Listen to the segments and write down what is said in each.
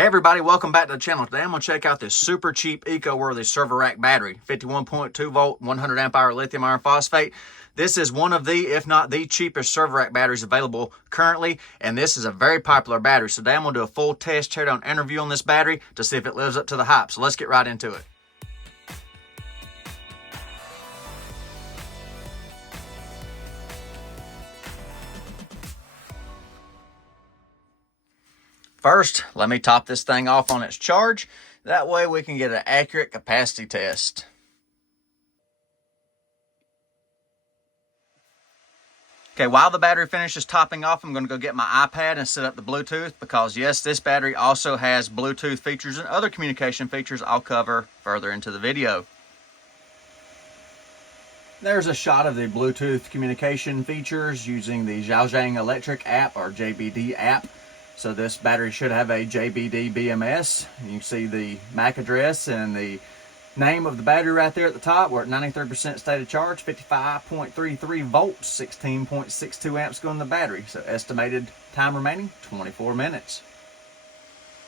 Hey everybody, welcome back to the channel. Today I'm going to check out this super cheap eco-worthy server rack battery. 51.2 volt, 100 amp hour lithium iron phosphate. This is one of the, if not the cheapest server rack batteries available currently, and this is a very popular battery. So today I'm going to do a full test teardown interview on this battery to see if it lives up to the hype. So let's get right into it. First, let me top this thing off on its charge. That way we can get an accurate capacity test. Okay, while the battery finishes topping off, I'm going to go get my iPad and set up the Bluetooth because yes, this battery also has Bluetooth features and other communication features I'll cover further into the video. There's a shot of the Bluetooth communication features using the Zhaojiang Electric app or JBD app. So this battery should have a JBD BMS. You can see the MAC address and the name of the battery right there at the top. We're at 93% state of charge, 55.33 volts, 16.62 amps going in the battery. So estimated time remaining, 24 minutes.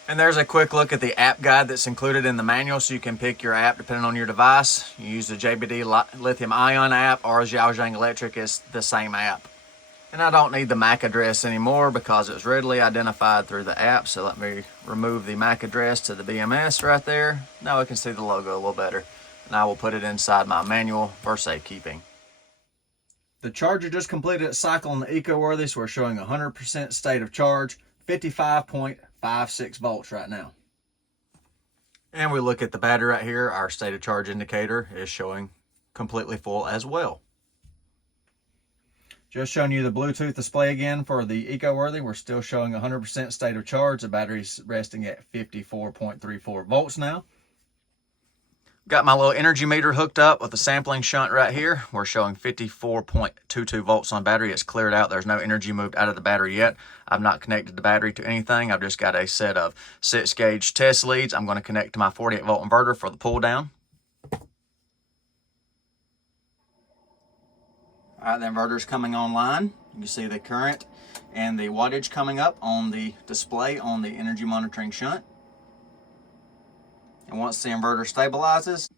And there's a quick look at the app guide that's included in the manual, so you can pick your app depending on your device. You use the JBD lithium ion app or Zhaojiang Electric is the same app. And I don't need the MAC address anymore because it's readily identified through the app. So let me remove the MAC address to the BMS right there. Now we can see the logo a little better. And I will put it inside my manual for safekeeping. The charger just completed its cycle on the EcoWorthy, so we're showing 100% state of charge, 55.56 volts right now. And we look at the battery right here. Our state of charge indicator is showing completely full as well. Just showing you the Bluetooth display again for the EcoWorthy. We're still showing 100% state of charge. The battery's resting at 54.34 volts now. Got my little energy meter hooked up with a sampling shunt right here. We're showing 54.22 volts on battery. It's cleared out. There's no energy moved out of the battery yet. I've not connected the battery to anything. I've just got a set of 6-gauge test leads. I'm going to connect to my 48 volt inverter for the pull down. All right, the inverter's coming online. You can see the current and the wattage coming up on the display on the energy monitoring shunt. And once the inverter stabilizes,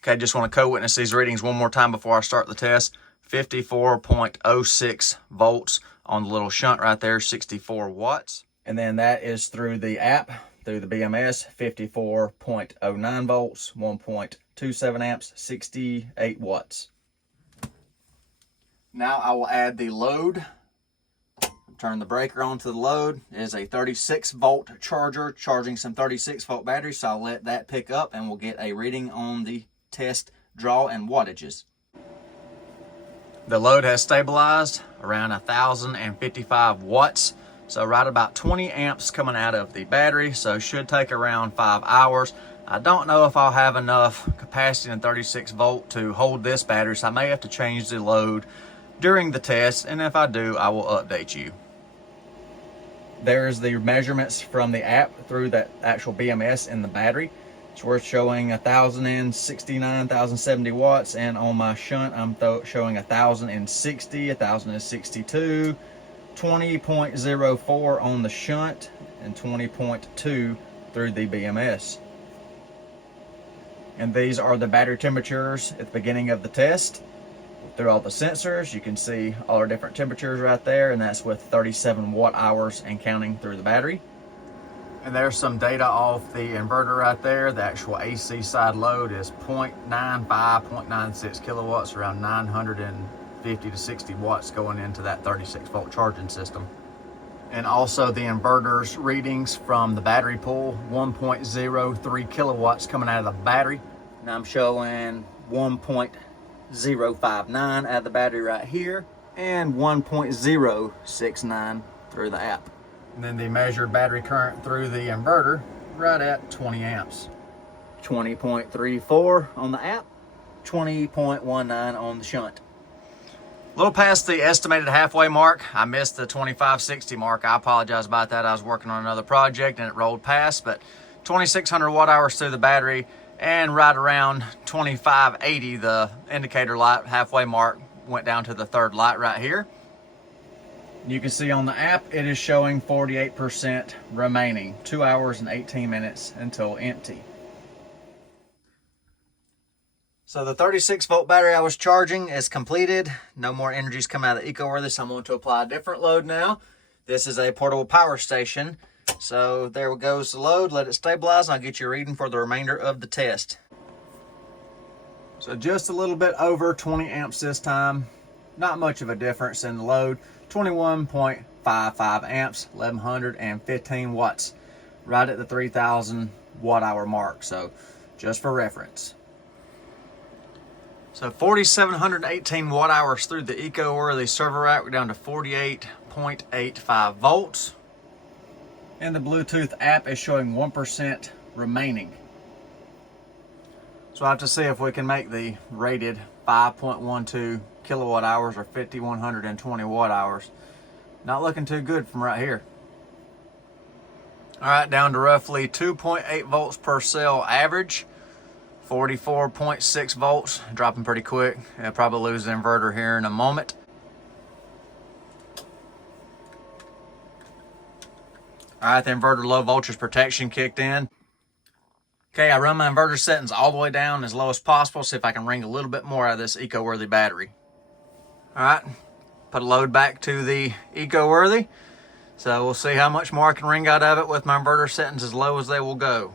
okay, just want to co-witness these readings one more time before I start the test. 54.06 volts on the little shunt right there, 64 watts. And then that is through the app, through the BMS, 54.09 volts, 1.27 amps, 68 watts. Now I will add the load. Turn the breaker on to the load. It is a 36 volt charger charging some 36 volt batteries, so I'll let that pick up and we'll get a reading on the test draw and wattages. The load has stabilized around 1,055 watts, so right about 20 amps coming out of the battery, so should take around 5 hours. I don't know if I'll have enough capacity in 36 volt to hold this battery, so I may have to change the load during the test, and if I do, I will update you. There's the measurements from the app through that actual BMS in the battery. So we're showing 1,069, 1,070 watts, and on my shunt I'm showing 1,060, 1,062, 20.04 on the shunt, and 20.2 through the BMS. And these are the battery temperatures at the beginning of the test. Through all the sensors, you can see all our different temperatures right there, and that's with 37 watt hours and counting through the battery. And there's some data off the inverter right there. The actual AC side load is 0.95, 0.96 kilowatts, around 950 to 60 watts going into that 36 volt charging system. And also the inverter's readings from the battery pool, 1.03 kilowatts coming out of the battery. And I'm showing 1.059 out of the battery right here and 1.069 through the app. And then the measured battery current through the inverter right at 20 amps. 20.34 on the app, 20.19 on the shunt. A little past the estimated halfway mark. I missed the 2560 mark. I apologize about that. I was working on another project and it rolled past, but 2,600 watt hours through the battery, and right around 2580, the indicator light halfway mark went down to the third light right here. You can see on the app it is showing 48% remaining, 2 hours and 18 minutes until empty. So the 36-volt battery I was charging is completed. No more energy's coming out of the EcoWorthy, so I'm going to apply a different load now. This is a portable power station. So there goes the load. Let it stabilize, and I'll get you a reading for the remainder of the test. So just a little bit over 20 amps this time. Not much of a difference in the load. 21.55 amps, 1115 watts. Right at the 3000 watt hour mark. So just for reference. So 4,718 watt hours through the EcoWorthy server rack. We're down to 48.85 volts. And the Bluetooth app is showing 1% remaining. So I have to see if we can make the rated 5.12 kilowatt hours or 5,120 watt hours. Not looking too good from right here. All right, down to roughly 2.8 volts per cell average. 44.6 volts, dropping pretty quick. I'll probably lose the inverter here in a moment. All right, the inverter low voltage protection kicked in. Okay, I run my inverter settings all the way down as low as possible, see if I can wring a little bit more out of this EcoWorthy battery. All right, put a load back to the EcoWorthy. So we'll see how much more I can wring out of it with my inverter settings as low as they will go.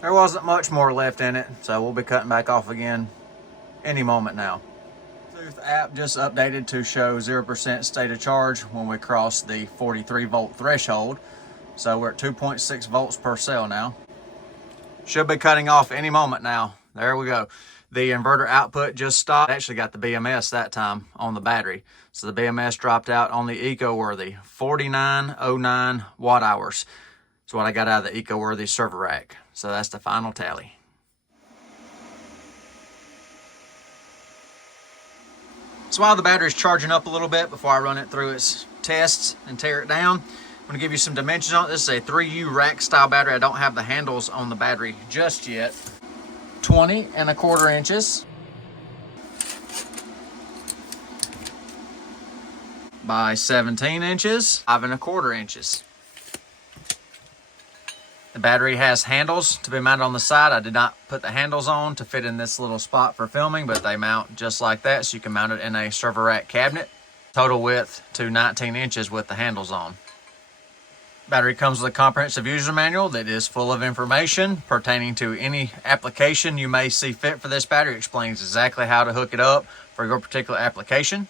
There wasn't much more left in it, so we'll be cutting back off again any moment now. Bluetooth app just updated to show 0% state of charge when we cross the 43 volt threshold. So we're at 2.6 volts per cell now. Should be cutting off any moment now. There we go. The inverter output just stopped. Actually got the BMS that time on the battery. So the BMS dropped out on the EcoWorthy. 4909 watt hours. That's what I got out of the EcoWorthy server rack. So that's the final tally. So while the battery's charging up a little bit before I run it through its tests and tear it down, I'm going to give you some dimensions on it. This is a 3U rack style battery. I don't have the handles on the battery just yet. 20¼ inches by 17 inches, 5¼ inches. The battery has handles to be mounted on the side. I did not put the handles on to fit in this little spot for filming, but they mount just like that, so you can mount it in a server rack cabinet. Total width to 19 inches with the handles on. Battery comes with a comprehensive user manual that is full of information pertaining to any application you may see fit for this battery. It explains exactly how to hook it up for your particular application.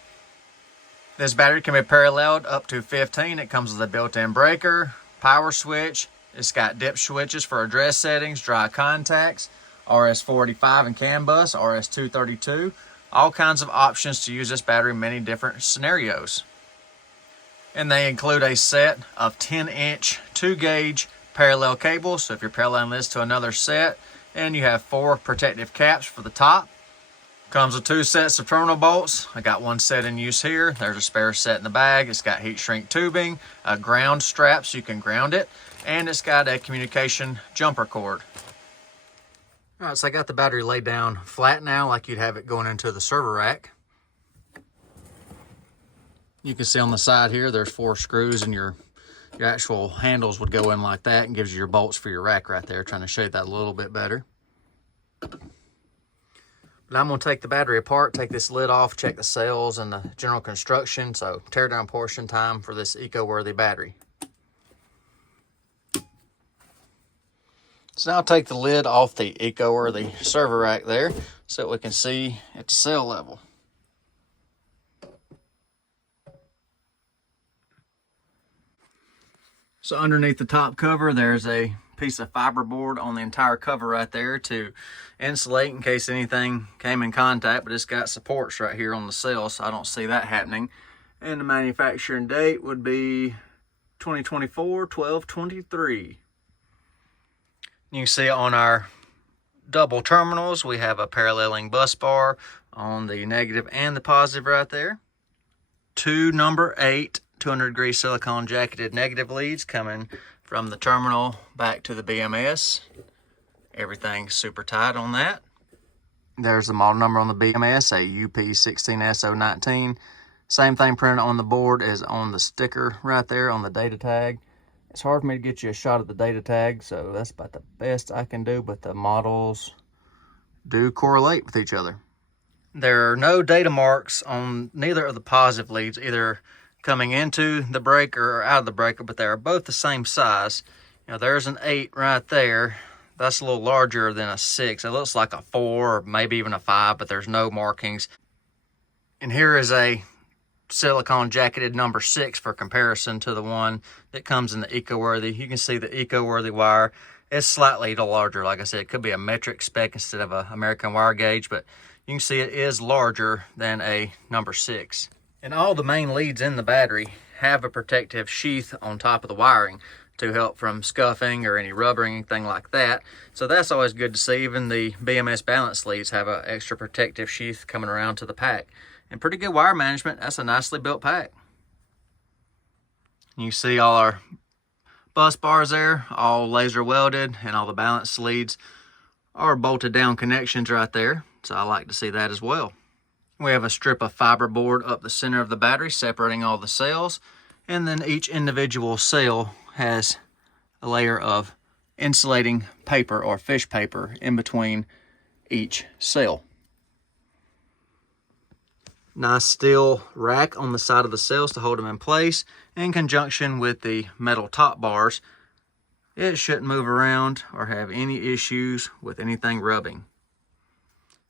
This battery can be paralleled up to 15. It comes with a built-in breaker, power switch. It's got dip switches for address settings, dry contacts, RS-485 and CAN bus, RS-232. All kinds of options to use this battery in many different scenarios. And they include a set of 10-inch 2-gauge parallel cables. So if you're paralleling this to another set, and you have 4 protective caps for the top. Comes with 2 sets of terminal bolts. I got 1 set in use here. There's a spare set in the bag. It's got heat shrink tubing, a ground strap so you can ground it, and it's got a communication jumper cord. All right, so I got the battery laid down flat now like you'd have it going into the server rack. You can see on the side here, there's 4 screws, and your actual handles would go in like that, and gives you your bolts for your rack right there. Trying to show you that a little bit better. But I'm going to take the battery apart, take this lid off, check the cells and the general construction. So tear down portion time for this EcoWorthy battery. So now I'll take the lid off the EcoWorthy server rack there so that we can see at the cell level. So underneath the top cover, there's a piece of fiberboard on the entire cover right there to insulate in case anything came in contact, but it's got supports right here on the cell, so I don't see that happening. And the manufacturing date would be 2024-12-23. You can see on our double terminals, we have a paralleling bus bar on the negative and the positive right there. 2 number 8 200-degree silicone jacketed negative leads coming from the terminal back to the BMS. Everything's super tight on that. There's the model number on the BMS, a UP16S019. Same thing printed on the board as on the sticker right there on the data tag. It's hard for me to get you a shot of the data tag, so that's about the best I can do, but the models do correlate with each other. There are no data marks on neither of the positive leads, either coming into the breaker or out of the breaker, but they are both the same size. You know, there's an 8 right there. That's a little larger than a 6. It looks like a 4 or maybe even a 5, but there's no markings. And here is a silicone jacketed number 6 for comparison to the one that comes in the EcoWorthy. You can see the EcoWorthy wire is slightly larger. Like I said, it could be a metric spec instead of an American wire gauge, but you can see it is larger than a number 6. And all the main leads in the battery have a protective sheath on top of the wiring to help from scuffing or any rubbering, anything like that. So that's always good to see. Even the BMS balance leads have an extra protective sheath coming around to the pack. And pretty good wire management. That's a nicely built pack. You see all our bus bars there, all laser welded, and all the balance leads are bolted down connections right there. So I like to see that as well. We have a strip of fiber board up the center of the battery separating all the cells, and then each individual cell has a layer of insulating paper or fish paper in between each cell. Nice steel rack on the side of the cells to hold them in place in conjunction with the metal top bars. It shouldn't move around or have any issues with anything rubbing.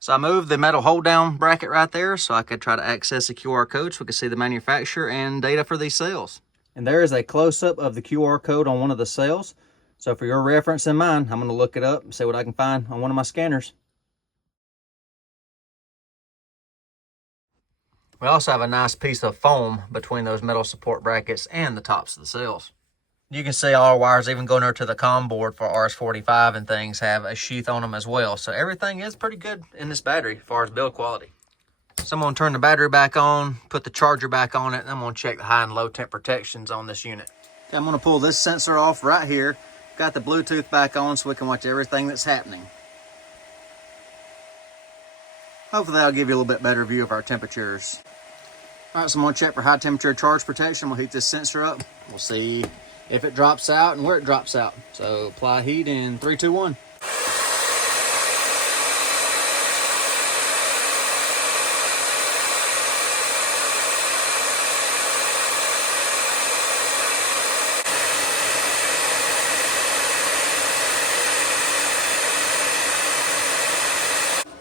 So I moved the metal hold down bracket right there so I could try to access the QR code so we could see the manufacturer and data for these cells. And there is a close-up of the QR code on one of the cells. So for your reference and mine, I'm going to look it up and see what I can find on one of my scanners. We also have a nice piece of foam between those metal support brackets and the tops of the cells. You can see all our wires, even going over to the COM board for RS-45 and things, have a sheath on them as well. So everything is pretty good in this battery as far as build quality. So I'm going to turn the battery back on, put the charger back on it, and I'm going to check the high and low temp protections on this unit. Okay, I'm going to pull this sensor off right here. Got the Bluetooth back on so we can watch everything that's happening. Hopefully that'll give you a little bit better view of our temperatures. All right, so I'm going to check for high temperature charge protection. We'll heat this sensor up. We'll see if it drops out and where it drops out. So apply heat in 3, 2, 1.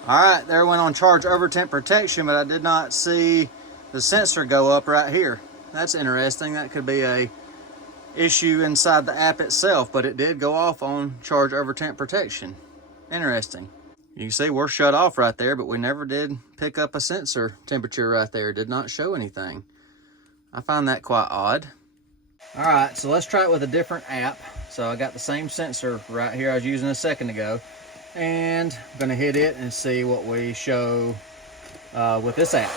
All right, there went on charge over temp protection, but I did not see the sensor go up right here. That's interesting. That could be a issue inside the app itself, but it did go off on charge over temp protection. Interesting. You can see we're shut off right there, but we never did pick up a sensor temperature right there. It did not show anything. I find that quite odd. All right, so let's try it with a different app. So I got the same sensor right here I was using a second ago, and I'm gonna hit it and see what we show with this app.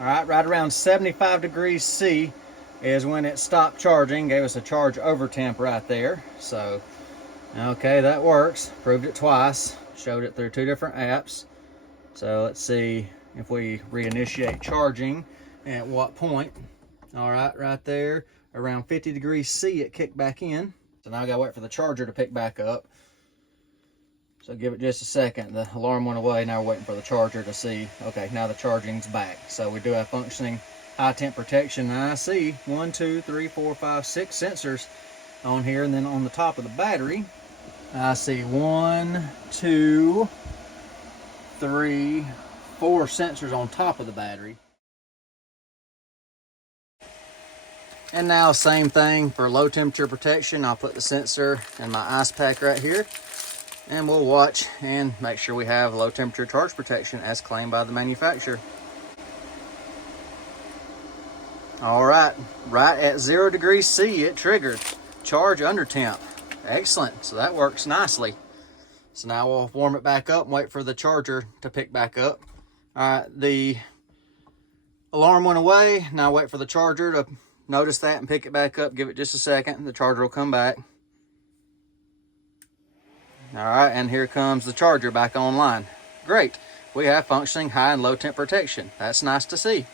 All right, right around 75 degrees C is when it stopped charging, gave us a charge over temp right there. So, okay, that works. Proved it twice, showed it through 2 different apps. So let's see if we reinitiate charging at what point. All right, right there, around 50 degrees C, it kicked back in. So now I gotta wait for the charger to pick back up. So give it just a second. The alarm went away. Now we're waiting for the charger to see. Okay, now the charging's back. So we do have functioning high temp protection. And I see 1, 2, 3, 4, 5, 6 sensors on here. And then on the top of the battery, I see 1, 2, 3, 4 sensors on top of the battery. And now same thing for low temperature protection. I'll put the sensor in my ice pack right here. And we'll watch and make sure we have low temperature charge protection as claimed by the manufacturer. All right, right at 0 degrees C, it triggered. Charge under temp. Excellent, so that works nicely. So now we'll warm it back up and wait for the charger to pick back up. All right, the alarm went away. Now wait for the charger to notice that and pick it back up. Give it just a second. The charger will come back. All right, and here comes the charger back online. Great. We have functioning high and low temp protection. That's nice to see.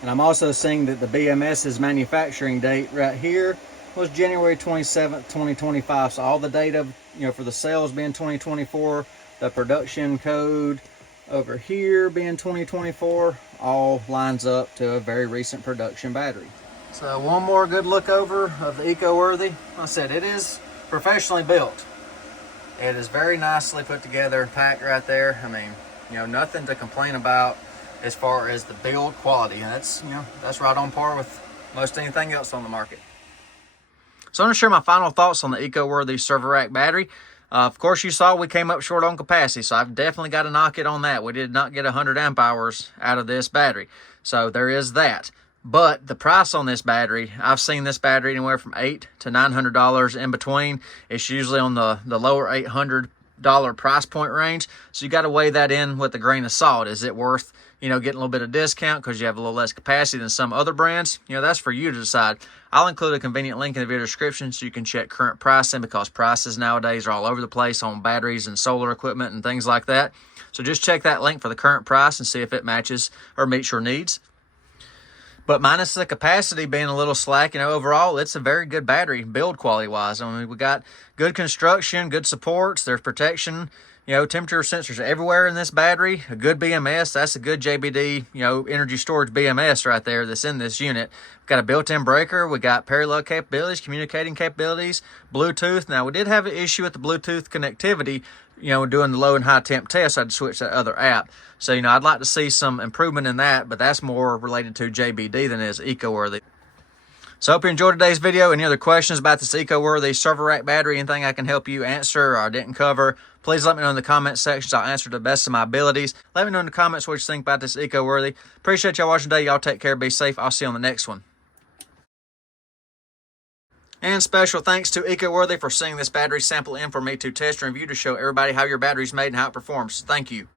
And I'm also seeing that the BMS's manufacturing date right here was January 27th, 2025. So all the data, for the sales being 2024, the production code over here being 2024, all lines up to a very recent production battery. So one more good look over of the EcoWorthy. Like I said, it is professionally built. It is very nicely put together and packed right there. I mean, nothing to complain about as far as the build quality. And that's right on par with most anything else on the market. So I'm going to share my final thoughts on the EcoWorthy server rack battery. Of course, you saw we came up short on capacity, so I've definitely got to knock it on that. We did not get 100 amp hours out of this battery, so there is that. But the price on this battery, I've seen this battery anywhere from $800 to $900 in between. It's usually on the lower $800 price point range, so you got to weigh that in with a grain of salt. Is it worth getting a little bit of discount because you have a little less capacity than some other brands? That's for you to decide. I'll include a convenient link in the video description so you can check current pricing, because prices nowadays are all over the place on batteries and solar equipment and things like that. So just check that link for the current price and see if it matches or meets your needs. But minus the capacity being a little slack, overall, it's a very good battery build quality-wise. I mean, we got good construction, good supports, there's protection, temperature sensors everywhere in this battery, a good BMS. That's a good JBD, energy storage BMS right there that's in this unit. We've got a built-in breaker. We got parallel capabilities, communicating capabilities, Bluetooth. Now, we did have an issue with the Bluetooth connectivity, doing the low and high temp test. I had to switch that other app. So, I'd like to see some improvement in that, but that's more related to JBD than it is EcoWorthy. So I hope you enjoyed today's video. Any other questions about this EcoWorthy server rack battery, anything I can help you answer or I didn't cover, please let me know in the comment section. I'll answer to the best of my abilities. Let me know in the comments what you think about this EcoWorthy. Appreciate y'all watching today. Y'all take care. Be safe. I'll see you on the next one. And special thanks to EcoWorthy for sending this battery sample in for me to test and review to show everybody how your battery's made and how it performs. Thank you.